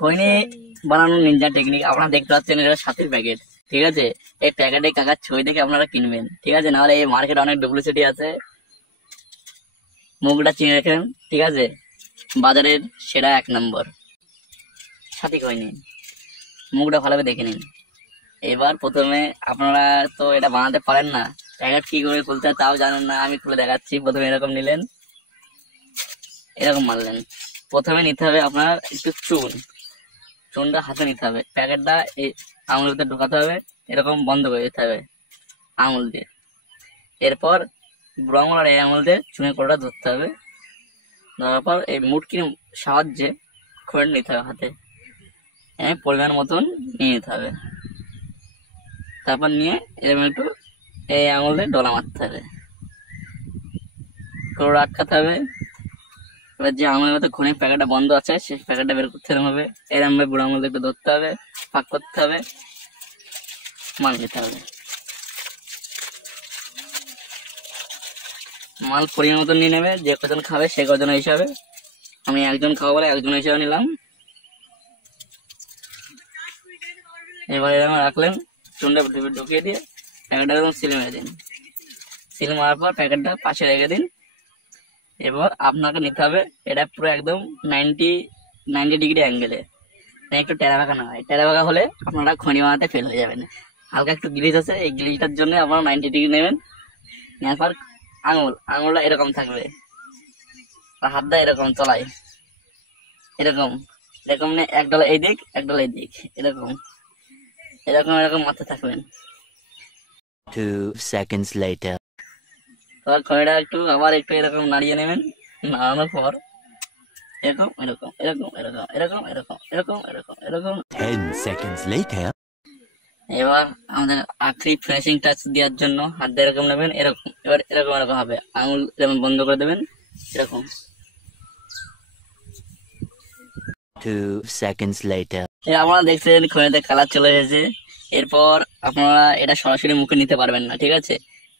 খৈনি বানানোর Ninja technique আপনারা দেখতে পাচ্ছেন, এটা 7 প্যাকেট। ঠিক আছে, এই প্যাকেটে কাকার ছবি দেখে আপনারা কিনবেন। ঠিক আছে, নাহলে এই মার্কেটে অনেক ডুপ্লিসিটি আছে। মুখটা চিনে রাখেন। ঠিক আছে, বাজারের সেরা 1 নম্বর সাথী খৈনি। মুখটা ভালোভাবে দেখে নিন। এবার প্রথমে আপনারা তো এটা বানাতে পারেন না, প্যাকেট কি করে খুলতে হয় তাও জানেন না, আমি খুলে দেখাচ্ছি। প্রথমে এরকম নিলেন, এরকম মারলেন। প্রথমে নিতে হবে আপনার একটু চুনটা হাতে নিতে হবে, প্যাকেটটা এই আঙুলের ভিতরে ঢোকাতে হবে, এরকম বন্ধ করে দিতে হবে আঙুল দিয়ে। এরপর বুড়ো আঙুল আর এই আঙুল দিয়ে চুনের কোড়াটা ধরতে হবে। ধরার পর এই মুটকির সাহায্যে খড় নিতে হবে হাতে, পরিমাণ মতন নিয়ে নিতে হবে। তারপর নিয়ে এরকম একটু এই আঙুল দিয়ে ডলা মারতে হবে, কোড়া আটকাতে হবে। এবার যে আঙুলের মধ্যে ঘুরে প্যাকেটটা বন্ধ আছে সেই প্যাকেটটা বের করতে হবে। এরকম ভাবে বুড়ো আঙুল দিয়ে একটু ধরতে হবে, ফাঁক করতে হবে, মাল দিতে হবে। মাল পরিমাণ মতন নিয়ে নেবে, যে কজন খাবে সে কজন হিসাবে। আমি একজন খাবো বলে একজন হিসাবে নিলাম। এবার এরকম রাখলেন, চুনটা ঢুকিয়ে দিয়ে প্যাকেটটা এরকম সিল মেরে দিন। সিল মারার পর প্যাকেটটা পাশে রেখে দিন। এবার আপনাকে নিতে হবে এটা পুরো একদম 90 ডিগ্রি অ্যাঙ্গেলে, একটু টেরা বাঁকা না হয়। টেরা বাঁকা হলে আপনারা খনি বানাতে ফেল হয়ে যাবেন। হালকা একটু গ্লিচ আছে, এই গ্লিচটার জন্য আপনারা 90 ডিগ্রি নেবেন। নেওয়ার পর আঙুলটা এরকম থাকবে, আর হাতটা এরকম চলায়, এরকম এরকম নিয়ে এক ডলা এই দিক এক ডলা এই দিক, এরকম এরকম এরকম মাথা থাকবেন। 2 seconds later. তারপর খনিটা একটু আবার একটু এরকম নাড়িয়ে নেবেন। নাড়ানোর পর এরকম এরকম এরকম এরকম এরকম এরকম এরকম এরকম এরকম 10 seconds later. এবার আমাদের আখরি ফিনিশিং টাচ দেওয়ার জন্য হাত দিয়ে এরকম নেবেন, এরকম। এবার এরকম এরকম হবে, আঙুল যেমন বন্ধ করে দেবেন এরকম। 2 seconds later. আপনারা দেখছেন খনিতে কালার চলে এসেছে। এরপর আপনারা এটা সরাসরি মুখে নিতে পারবেন না। ঠিক আছে,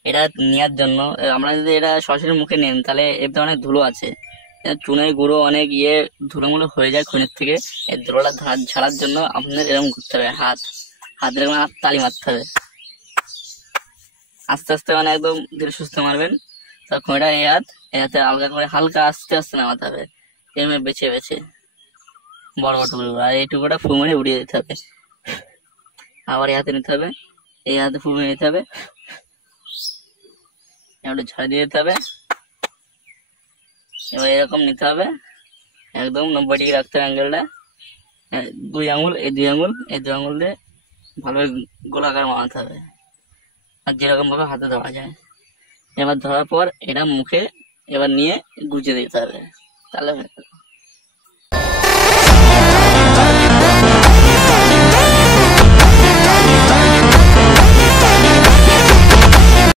এটা নেওয়ার জন্য আমরা যদি এটা সরাসরি মুখে নেন তাহলে এতে অনেক ধুলো আছে, চুনের গুঁড়ো অনেক ধুলোমুলো হয়ে যায় খনির থেকে। এই ধুলোটা ঝাড়ার জন্য আপনাদের এরকম ঘুরতে হবে, হাত এরকম তালি মারতে হবে। আস্তে আস্তে মানে একদম ধীরে সুস্থ মারবেন। তার খনিটা এই হাতে আলগা করে হালকা আস্তে আস্তে নামাতে হবে, এভাবে বেছে বেছে বড় বড় টুকরো। আর এই টুকরোটা ফু মেরে উড়িয়ে দিতে হবে। আবার এই হাতে নিতে হবে, এই হাতে ফু মেরে নিতে হবে, একটু ঝাড় দিয়ে দিতে হবে। এবার এরকম নিতে হবে, একদম 90 ডিগ্রি রাখতে হবে অ্যাঙ্গেলটা। 2 আঙুল এই 2 আঙুল এই 2 আঙুল দিয়ে ভালোভাবে গোলাকার বানাতে হবে, আর যেরকম ভাবে হাতে ধরা যায়। এবার ধরার পর এটা মুখে এবার নিয়ে গুজে দিতে হবে, তাহলে